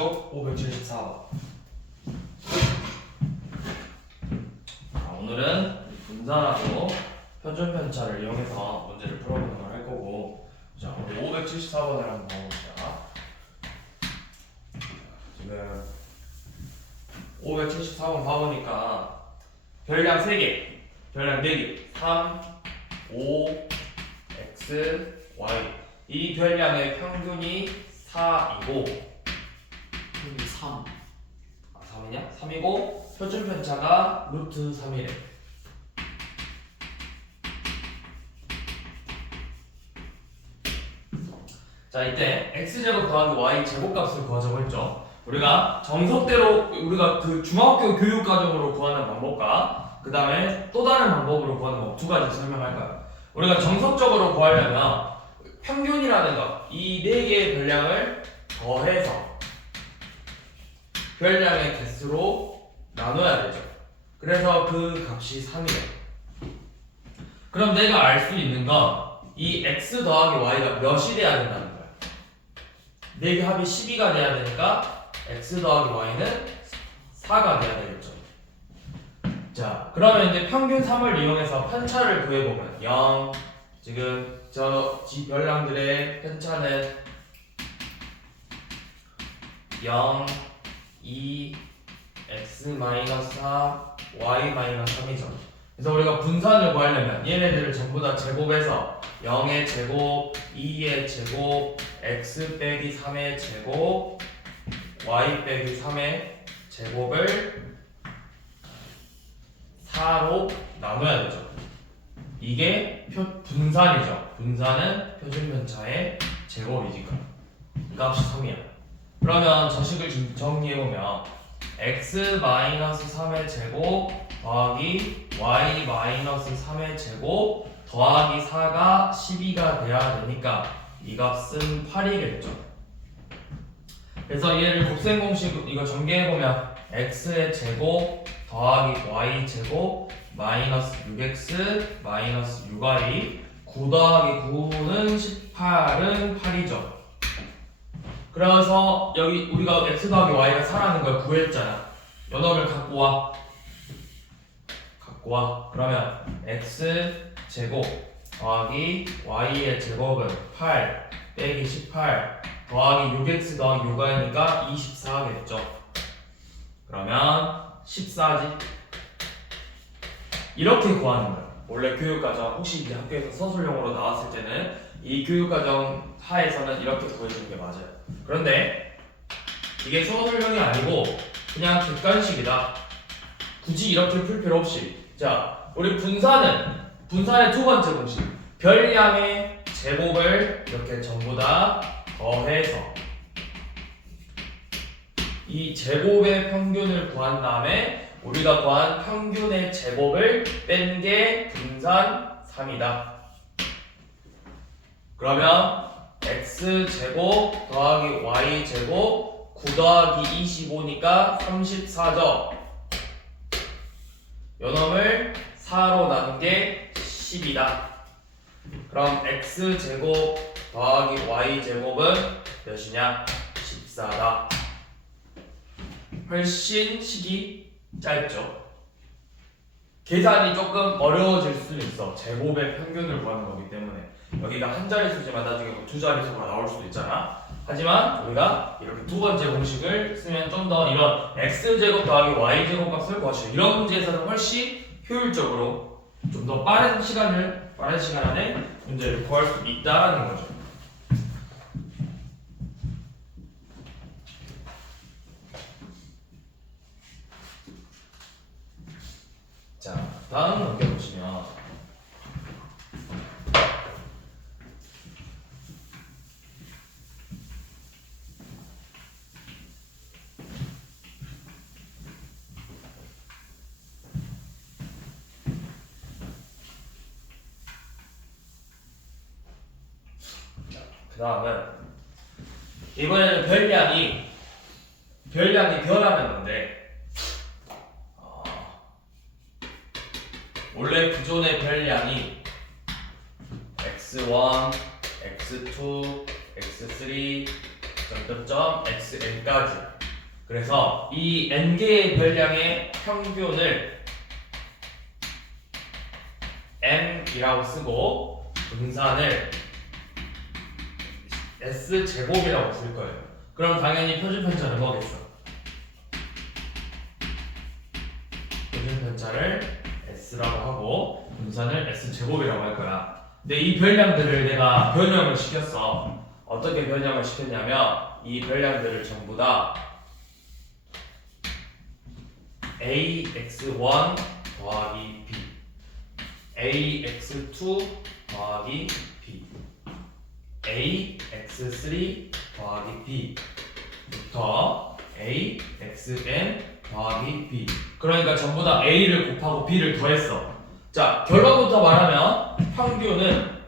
쪽 574번. 오늘은 분산하고 표준편차를 이용해서 문제를 풀어보는 걸 할 거고, 자, 우리 574번을 한번 봐봅시다. 지금 574번 봐보니까 별량 3개, 별량 4개, 3, 5, x, y. 이 별량의 평균이 4이고, 여기 3. 3이냐? 3이고 표준편차가 루트 3이래. 자, 이때 x제곱 더하기 y 제곱값을 구하자고 했죠. 우리가 정석대로 우리가 그 중학교 교육과정으로 구하는 방법과 그 다음에 또 다른 방법으로 구하는 법 두 가지 설명할까요? 우리가 정석적으로 구하려면 평균이라는 것, 이 네 개의 별량을 더해서 별량의 개수로 나눠야 되죠. 그래서 그 값이 3이에요. 그럼 내가 알 수 있는 건 이 x 더하기 y가 몇이 돼야 된다는 거야. 4개 합이 12가 돼야 되니까 x 더하기 y는 4가 돼야 되겠죠. 자, 그러면 이제 평균 3을 이용해서 편차를 구해보면 0, 지금 저 별량들의 편차는 0, 2, x-4, y-3이죠. 그래서 우리가 분산을 구하려면 얘네들을 전부 다 제곱해서 0의 제곱, 2의 제곱, x 빼기 3의 제곱, y 빼기 3의 제곱을 4로 나눠야 되죠. 이게 분산이죠. 분산은 표준편차의 제곱이니까. 이 값이 3이야. 그러면 저 식을 정리해보면 x-3의 제곱 더하기 y-3의 제곱 더하기 4가 12가 돼야 되니까 이 값은 8이겠죠. 그래서 얘를 곱셈 공식 이거 전개해보면 x의 제곱 더하기 y 제곱 마이너스 6x 마이너스 6y 9 더하기 9는 18은 8이죠. 그래서 여기 우리가 x 더하기 y가 4라는 걸 구했잖아. 요 놈을 갖고 와. 그러면 x 제곱 더하기 y의 제곱은 8 빼기 18 더하기 6x 더하기 6y니까 24겠죠. 그러면 14지. 이렇게 구하는 거예요. 원래 교육과정 혹시 이제 학교에서 서술형으로 나왔을 때는 이 교육과정 하에서는 이렇게 구해주는 게 맞아요. 그런데 이게 서술형이 아니고 그냥 객관식이다. 굳이 이렇게 풀 필요 없이, 자, 우리 분산의 두 번째 공식, 별량의 제곱을 이렇게 전부 다 더해서 이 제곱의 평균을 구한 다음에 우리가 구한 평균의 제곱을 뺀 게 분산 3이다. 그러면 x제곱 더하기 y제곱 9 더하기 25니까 34죠. 요놈을 4로 나눈 게 10이다. 그럼 x제곱 더하기 y제곱은 몇이냐? 14다. 훨씬 식이 짧죠. 계산이 조금 어려워질 수는 있어. 제곱의 평균을 구하는 거기 때문에 여기가 한 자릿수지만 나중에 뭐 두 자릿수가 나올 수도 있잖아. 하지만 우리가 이렇게 두 번째 공식을 쓰면 좀 더 이런 x제곱 더하기 y제곱 값을 구하시죠. 이런 문제에서는 훨씬 효율적으로 좀 더 빠른 시간 안에 문제를 구할 수 있다는 거죠. 자, 다음 넘겨보시면 그 다음은 이번에는 별량이 변하는 건데, 원래 기존의 별량이 x1, x2, x3, 점점점 xn까지. 그래서 이 n개의 별량의 평균을 m이라고 쓰고 분산을 s제곱이라고 쓸 거예요. 그럼 당연히 표준편차는 뭐겠어? 표준편차를 s라고 하고 분산을 s제곱이라고 할 거야. 근데 이 별량들을 내가 변형을 시켰어. 어떻게 변형을 시켰냐면 이 별량들을 전부 다 ax1 더하기 b, ax2 더하기 b, ax3 더하기 b부터 axn 더하기 b. 그러니까 전부 다 a를 곱하고 b를 더했어. 자, 결과부터 말하면 평균은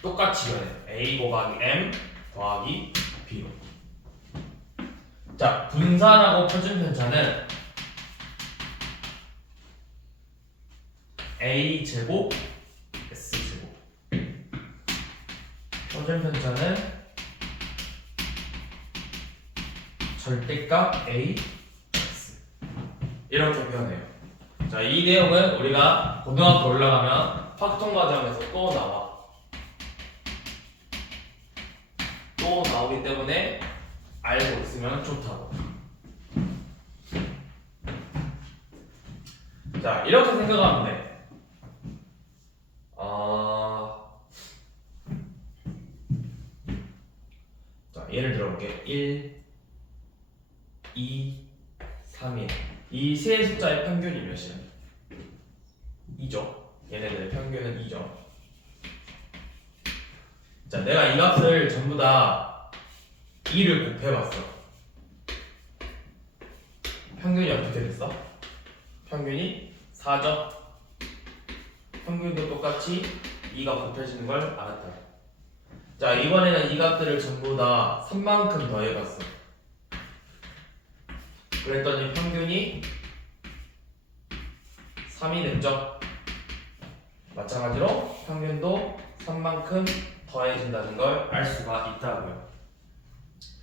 똑같이 변해. a 곱하기 m 더하기 b로. 자, 분산하고 표준편차는 a 제곱 s 제곱. 표준편차는 절대값 a x. 이렇게 변해요. 자, 이 내용은 우리가 고등학교 올라가면 확통 과정에서 또 나와. 또 나오기 때문에 알고 있으면 좋다고. 자, 이렇게 생각하면 돼. 자, 예를 들어볼게. 1, 2, 3일. 이 세 숫자의 평균이 몇이야? 2죠. 얘네들의 평균은 2죠. 자, 내가 이 값을 전부 다 2를 곱해봤어. 평균이 어떻게 됐어? 평균이 4죠. 평균도 똑같이 2가 곱해지는 걸 알았다. 자, 이번에는 이 값들을 전부 다 3만큼 더해봤어. 그랬더니 평균이 3이 됐죠. 마찬가지로 평균도 3만큼 더해진다는 걸 알 수가 있다고요.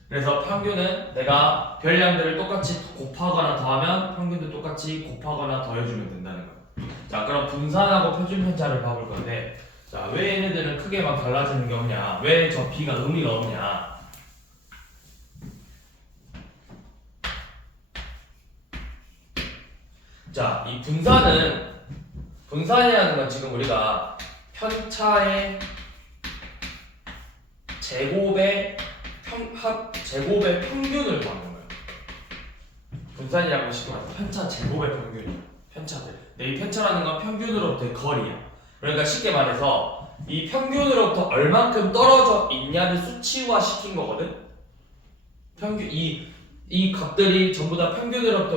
그래서 평균은 내가 별량들을 똑같이 곱하거나 더하면 평균도 똑같이 곱하거나 더해주면 된다는 거예요. 자, 그럼 분산하고 표준편차를 봐볼 건데, 자, 왜 얘네들은 크게만 달라지는 게 없냐? 왜 저 b가 의미가 없냐? 자, 이 분산이라는 건 지금 우리가 편차의 제곱의 제곱의 평균을 구하는 거예요. 분산이라고 쉽게 말해서 편차 제곱의 평균이야. 편차들. 근데 이 편차라는 건 평균으로부터의 거리야. 그러니까 쉽게 말해서 이 평균으로부터 얼만큼 떨어져 있냐를 수치화 시킨 거거든. 이 값들이 전부 다 평균이라는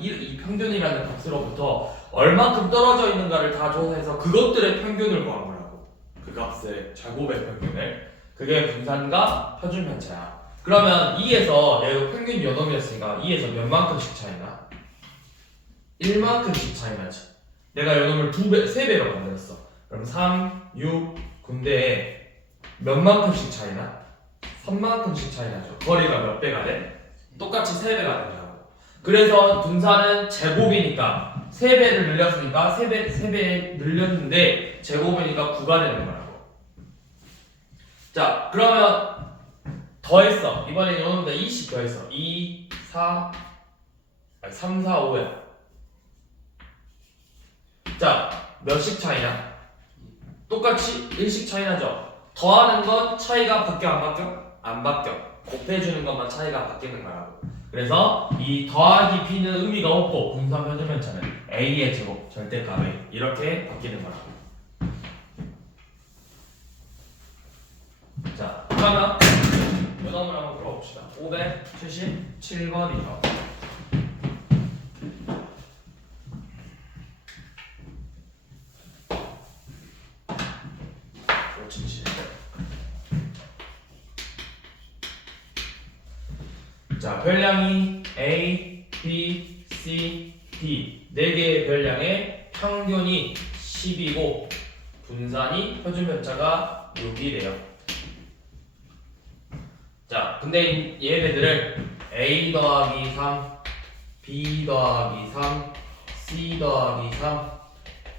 이 평균이라는 값으로부터 얼만큼 떨어져 있는가를 다 조사해서 그것들의 평균을 구한 거라고. 그 값의 제곱의 평균을. 그게 분산과 표준편차야. 그러면 2에서 내가 평균 요놈이었으니까 2에서 몇 만큼씩 차이나? 1만큼씩 차이나지. 내가 요놈을 3배로 만들었어. 그럼 3, 6, 근데 몇 만큼씩 차이나? 3만큼씩 차이나죠. 거리가 몇 배가 돼? 똑같이 3배가 된다고. 그래서 분산은 제곱이니까 3배를 늘렸으니까 3배 늘렸는데 제곱이니까 9가 되는 거라고. 자, 그러면 더했어. 이번엔 요놈보다 2씩 더했어. 2, 3, 4, 5야. 자, 몇씩 차이나? 똑같이 1씩 차이나죠. 더하는 건 차이가 바뀌어 안 바뀌어? 안 바뀌어. 곱해주는 것만 차이가 바뀌는 거라고. 그래서 이 더하기 b는 의미가 없고 분산 표준편차는 a의 제곱 절대값에 이렇게 바뀌는 거라고. 자, 그러면 요 놈을 한번 풀어봅시다. 577번이죠. 자, 별량이 A, B, C, D 4개의 별량의 평균이 10이고 분산이 표준편차가 6이래요. 자, 근데 얘네들을 A 더하기 3, B 더하기 3, C 더하기 3,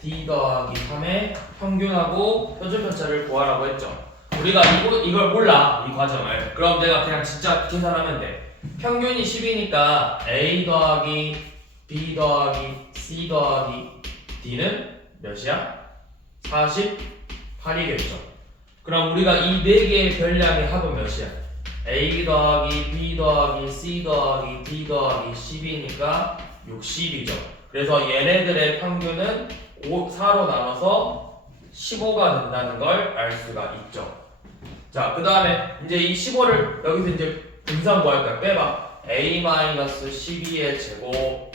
D 더하기 3의 평균하고 표준편차를 구하라고 했죠. 우리가 이걸 몰라, 이 과정을. 그럼 내가 그냥 진짜 계산하면 돼. 평균이 10이니까 A 더하기 B 더하기 C 더하기 D는 몇이야? 48이겠죠. 그럼 우리가 이 4개의 별량의 합은 몇이야? A 더하기 B 더하기 C 더하기 D 더하기 10이니까 60이죠. 그래서 얘네들의 평균은 4로 나눠서 15가 된다는 걸 알 수가 있죠. 자, 그 다음에 이제 이 15를 여기서 이제 분산 뭐 할까요? 빼봐. A-12의 제곱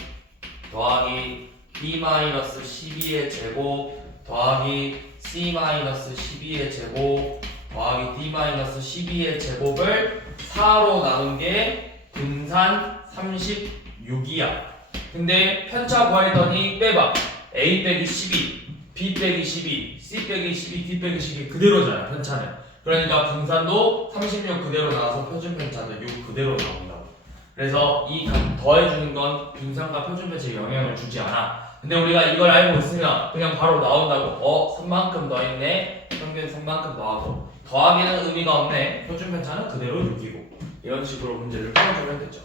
더하기 B-12의 제곱 더하기 C-12의 제곱 더하기 D-12의 제곱을 4로 나눈 게 분산 36이야. 근데 편차 구하더니 빼봐. A 빼기 12, B 빼기 12, C 빼기 12, D 빼기 12 그대로잖아, 편차는. 그러니까 분산도 36 그대로 나와서 표준편차도 6 그대로 나온다고. 그래서 이 더해주는 건 분산과 표준편차에 영향을 주지 않아. 근데 우리가 이걸 알고 있으면 그냥 바로 나온다고. 3만큼 더했네, 평균 3만큼 더하고. 더하기는 의미가 없네, 표준편차는 그대로 6이고. 이런 식으로 문제를 풀어주면 되죠.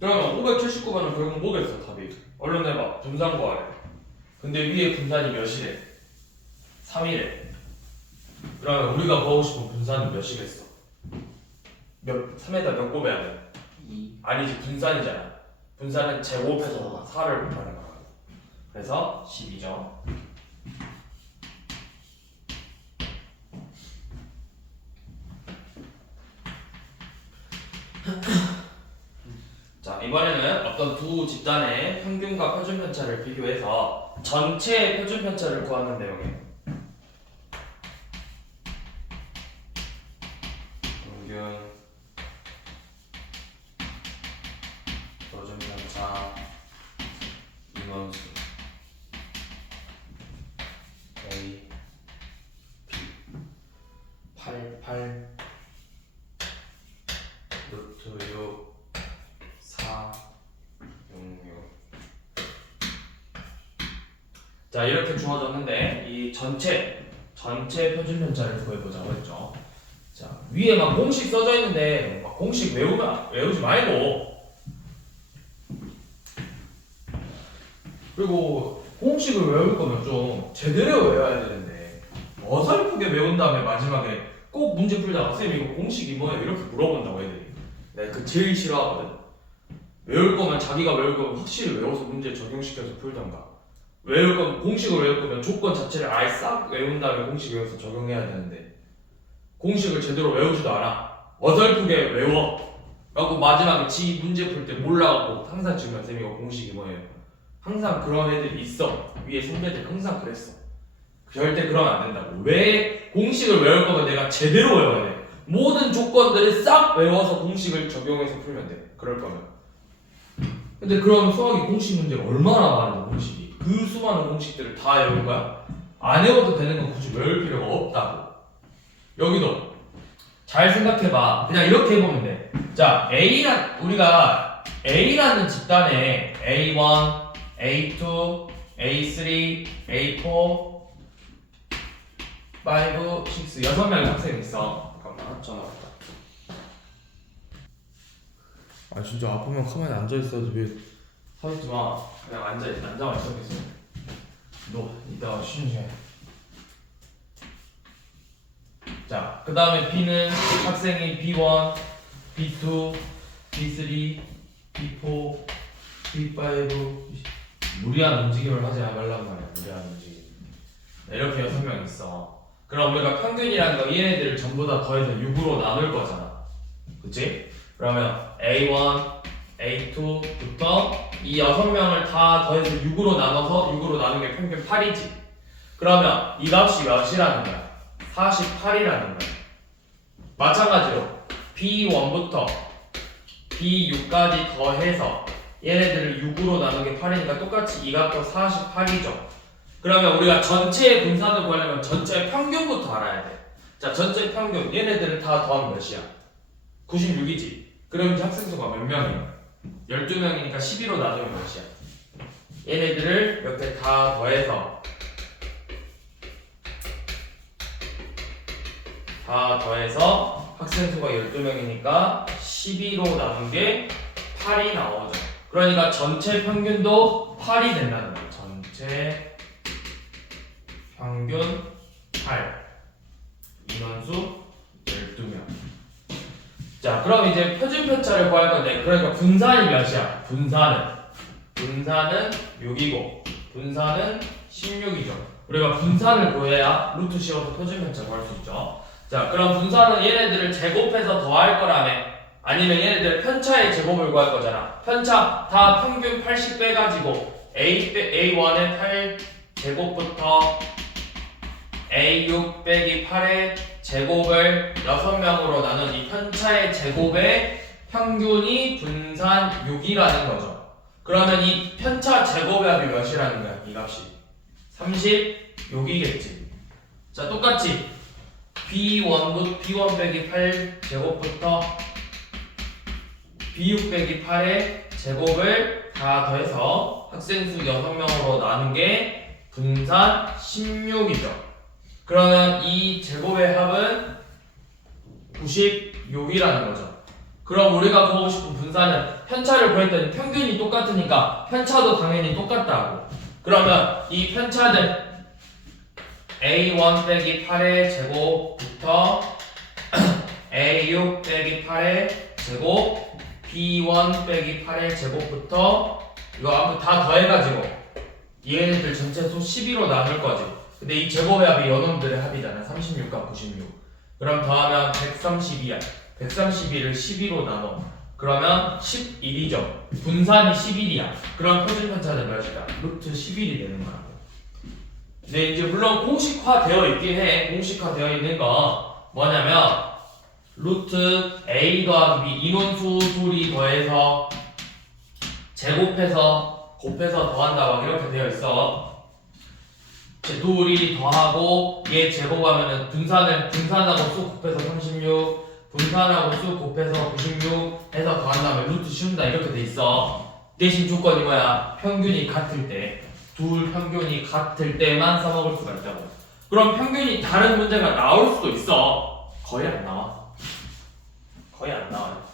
그러면 579번은 결국 뭐겠어, 답이? 얼른 해봐. 분산 구하래. 근데 위에 분산이 몇이래? 3이래. 그러면 우리가 구하고 싶은 분산은 몇이겠어? 3에다 몇 곱해야 돼? 2. 아니지, 분산이잖아. 분산은 제곱해서 4를 곱하는 거야. 그래서 12죠. 자, 이번에는 어떤 두 집단의 평균과 표준편차를 비교해서 전체의 표준편차를 구하는 내용이에요. 평균 표준편차 인원수 A, B 88 루트 6 4, 6, 6. 자, 이렇게 주어졌는데 이 전체 표준편차를 구해보자고 했죠. 자, 위에 막 공식 써져 있는데 막 공식 외우지 말고, 그리고 공식을 외울 거면 좀 제대로 외워야 되는데 어설프게 외운 다음에 마지막에 꼭 문제 풀다가 쌤 이거 공식이 뭐예요? 이렇게 물어본다고 애들이. 내가 그 제일 싫어하거든. 외울 거면 자기가 외울 거면 확실히 외워서 문제 적용시켜서 풀던가. 외울 거면 공식을 외울 거면 조건 자체를 아예 싹 외운 다음에 공식 외워서 적용해야 되는데 공식을 제대로 외우지도 않아. 어설프게 외워. 그리고 마지막에 지 문제 풀 때 몰라갖고 항상 지금 쌤이 이거 공식이 뭐예요? 항상 그런 애들이 있어. 위에 선배들 항상 그랬어. 절대 그러면 안 된다고. 왜 공식을 외울 거면 내가 제대로 외워야 돼. 모든 조건들을 싹 외워서 공식을 적용해서 풀면 돼. 그럴 거면. 근데 그럼 수학이 공식 문제가 얼마나 많은데 공식이. 그 수많은 공식들을 다 외울 거야? 안 외워도 되는 건 굳이 외울 필요가 없다고. 여기도 잘 생각해봐. 그냥 이렇게 해보면 돼. 자, 우리가 A라는 집단에 A1, A2, A3, A4, 5, 6, 6명의 학생이 있어. 잠깐만, 전화 왔다. 아, 진짜 아프면 가만히 앉아있어도 왜 서있지 마. 그냥 앉아만 있었겠어. 너 이따가 쉬는 시간에. 자, 그 다음에 B는 학생이 B1, B2, B3, B4, B5 무리한 움직임을 하지 말란 말이야. 무리한 움직임. 이렇게 6명 있어. 그럼 우리가 평균이라는 거 얘네들을 전부 다 더해서 6으로 나눌 거잖아. 그치? 그러면 A1, A2부터 이 6명을 다 더해서 6으로 나눠서 6으로 나눈 게 평균 8이지. 그러면 이 값이 몇이라는 거야? 48이라는 거야. 마찬가지로 B1부터 B6까지 더해서 얘네들을 6으로 나눈 게 8이니까 똑같이 이 값도 48이죠. 그러면 우리가 전체의 분산을 구하려면 전체의 평균부터 알아야 돼. 자, 전체 평균 얘네들을 다 더하면 몇이야? 96이지. 그럼 이제 학생 수가 몇 명이에요? 12명이니까 12로 나누면 몇이야? 얘네들을 이렇게 다 더해서 학생 수가 12명이니까 12로 나눈 게 8이 나오죠. 그러니까 전체 평균도 8이 된다는 거예요. 전체 평균 8. 인원수 12명. 자, 그럼 이제 표준 편차를 구할 건데, 그러니까 분산이 몇이야? 분산은 6이고 분산은 16이죠. 우리가 분산을 구해야 루트 씌워서 표준 편차 구할 수 있죠. 자, 그럼 분산은 얘네들을 제곱해서 더할 거라며, 아니면 얘네들 편차의 제곱을 구할 거잖아. 편차 다 평균 80 빼가지고 A1의 8 제곱부터 A6 빼기 8의 제곱을 6명으로 나눈 이 편차의 제곱의 평균이 분산 6이라는 거죠. 그러면 이 편차 제곱의 합이 몇이라는 거야? 이 값이 36이겠지. 자, 똑같이 B1 빼기 8 제곱부터 B6 빼기 8의 제곱을 다 더해서 학생수 6명으로 나눈 게 분산 16이죠. 그러면 이 제곱의 합은 96이라는 거죠. 그럼 우리가 구하고 싶은 분산은 편차를 구했더니 평균이 똑같으니까 편차도 당연히 똑같다고. 그러면 이 편차는 A1 빼기 8의 제곱부터 A6 빼기 8의 제곱, B1 빼기 8의 제곱부터 이거 아무 다 더해가지고 얘네들 전체 수 12로 나눌 거지. 근데 이 제곱의 합이 요놈들의 합이잖아. 36과 96. 그럼 더하면 132야. 132를 12로 나눠. 그러면 11이죠. 분산이 11이야. 그럼 표준 편차는 몇이다? 루트 11이 되는 거라고. 근데 이제 물론 공식화되어 있긴 해. 공식화되어 있는 거 뭐냐면 루트 A 더하기 B 인원수 둘이 더해서 제곱해서 곱해서 더한다 막 이렇게 되어 있어. 둘이 더하고 얘 제곱하면은 분산하고 수 곱해서 36, 분산하고 수 곱해서 96 해서 더한 다음에 루트 씌운다 이렇게 돼 있어. 대신 조건이 뭐야? 평균이 같을 때. 둘 평균이 같을 때만 써먹을 수가 있다고. 그럼 평균이 다른 문제가 나올 수도 있어. 거의 안 나와. 거의 안 나와요.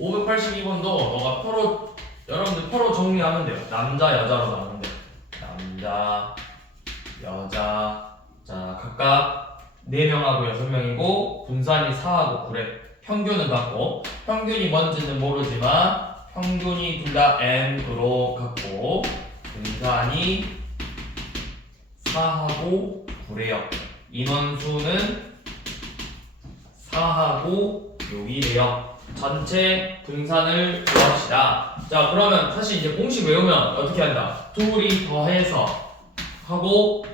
582번도 너가 표로 여러분들 표로 정리하면 돼요. 남자 여자로 나오는데 남자 여자 자 각각 4명하고 6명이고 분산이 4하고 9래. 평균은 같고 평균이 뭔지는 모르지만 평균이 둘 다 n으로 같고 분산이 4하고 9래요. 인원수는 4하고 6이래요. 전체 분산을 구합시다. 자, 그러면 사실 이제 공식 외우면 어떻게 한다? 둘이 더해서 하고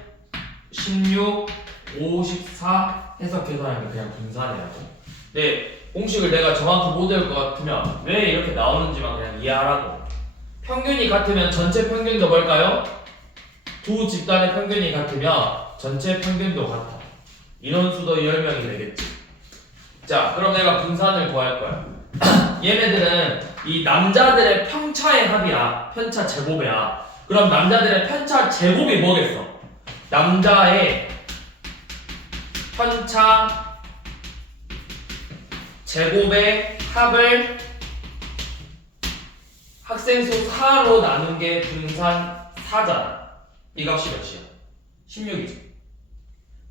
16, 54 해서 계산하면 그냥 분산이라고. 네, 공식을 내가 정확히 못 외울 것 같으면 왜 이렇게 나오는지만 그냥 이해하라고. 평균이 같으면 전체 평균도 뭘까요? 두 집단의 평균이 같으면 전체 평균도 같아. 인원수도 10명이 되겠지. 자, 그럼 내가 분산을 구할 거야. 얘네들은 이 남자들의 편차의 합이야. 편차 제곱이야. 그럼 남자들의 편차 제곱이 뭐겠어? 남자의 편차 제곱의 합을 학생수 4로 나눈 게 분산 4잖아. 이 값이 몇이야? 16이지.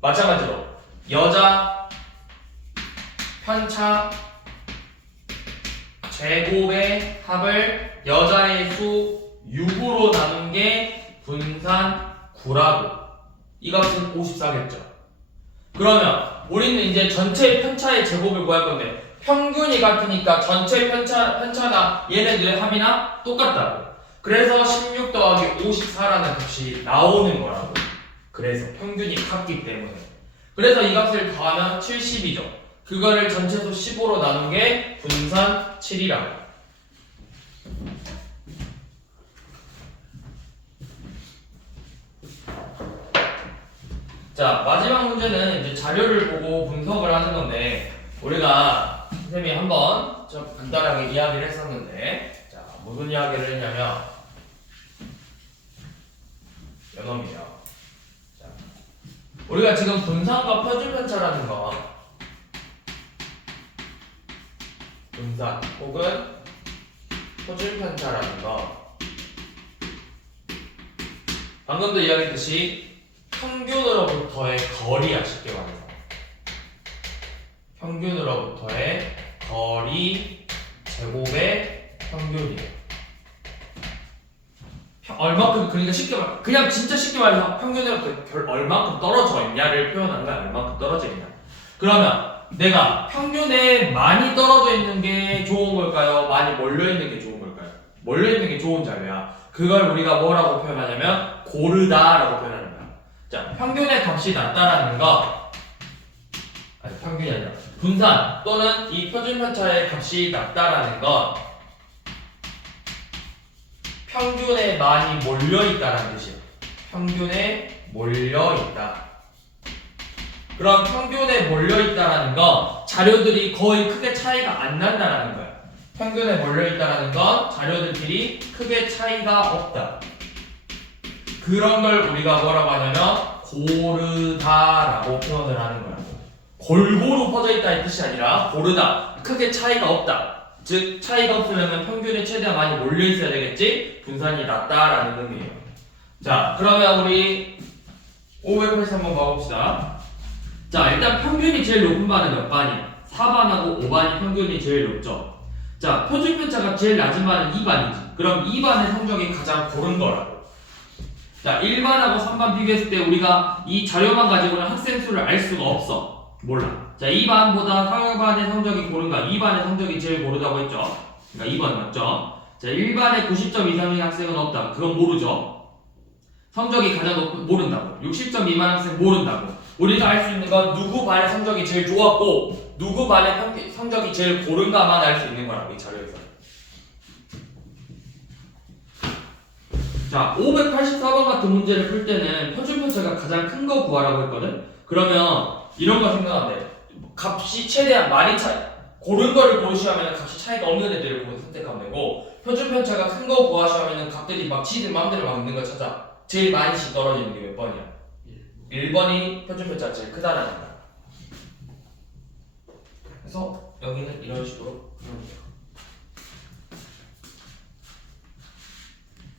마찬가지로 여자 편차 제곱의 합을 여자의 수 6으로 나눈 게 분산 9라고. 이 값은 54겠죠. 그러면 우리는 이제 전체 편차의 제곱을 구할 건데 평균이 같으니까 전체 편차나 얘네들의 합이나 똑같다고. 그래서 16 더하기 54라는 값이 나오는 거라고. 그래서 평균이 같기 때문에. 그래서 이 값을 더하면 70이죠. 그거를 전체수 15로 나눈 게 분산 7이라고. 자, 마지막 문제는 이제 자료를 보고 분석을 하는 건데 우리가 선생님이 한번 좀 간단하게 이야기를 했었는데, 자, 무슨 이야기를 했냐면 요놈이죠. 자, 우리가 지금 분산과 표준편차라는 거, 분산 혹은 표준편차라는 거, 방금도 이야기했듯이 평균으로부터의 거리야. 쉽게 말해서 평균으로부터의 거리 제곱의 평균이에요. 얼마큼, 그러니까 쉽게 말, 그냥 진짜 쉽게 말해서 평균으로부터 얼마큼 떨어져 있냐를 표현하는 거야. 얼마큼 떨어져 있냐. 그러면 내가 평균에 많이 떨어져 있는 게 좋은 걸까요? 많이 몰려 있는 게 좋은 걸까요? 몰려 있는 게 좋은 자료야. 그걸 우리가 뭐라고 표현하냐면 고르다라고 표현하는 거야. 자, 평균의 값이 낮다라는 거, 아니 평균이 아니라 분산 또는 이 표준편차의 값이 낮다라는 건 평균에 많이 몰려있다라는 뜻이에요. 평균에 몰려있다. 그럼 평균에 몰려있다라는 건 자료들이 거의 크게 차이가 안 난다라는 거야. 평균에 몰려있다라는 건 자료들끼리 크게 차이가 없다. 그런 걸 우리가 뭐라고 하냐면 고르다라고 표현을 하는 거라고. 골고루 퍼져있다 이 뜻이 아니라 고르다, 크게 차이가 없다. 즉 차이가 없으려면 평균에 최대한 많이 몰려있어야 되겠지. 분산이 낮다라는 의미예요. 자, 그러면 우리 580 한번 봐봅시다. 자, 일단 평균이 제일 높은 반은 몇 반이야? 4반하고 5반이 평균이 제일 높죠. 자, 표준편차가 제일 낮은 반은 2반이지. 그럼 2반의 성적이 가장 고른 거라고. 자, 1반하고 3반 비교했을 때 우리가 이 자료만 가지고는 학생 수를 알 수가 없어. 몰라. 자, 2반보다 4반의 성적이 고른가? 2반의 성적이 제일 고르다고 했죠. 그러니까 2번 맞죠? 자, 1반에 90점 이상의 학생은 없다. 그건 모르죠. 성적이 가장 높은, 모른다고. 60점 미만 학생 모른다고. 우리가 알 수 있는 건 누구 반의 성적이 제일 좋았고 누구 반의 성적이 제일 고른가만 알 수 있는 거라고, 이 자료에서. 자, 584번 같은 문제를 풀 때는 표준편차가 가장 큰 거 구하라고 했거든? 그러면 이런 거 생각하면 돼. 값이 최대한 많이 고른 거를 고르시오 하면 값이 차이가 없는 애들을 선택하면 되고, 표준편차가 큰 거 구하시오 하면 값들이 막 지들 마음대로 막 있는 걸 찾아. 제일 많이씩 떨어지는 게 몇 번이야? 1번이 표준편차가 제일 크다라는 거야. 그래서 여기는 이런 식으로 풀면 돼요.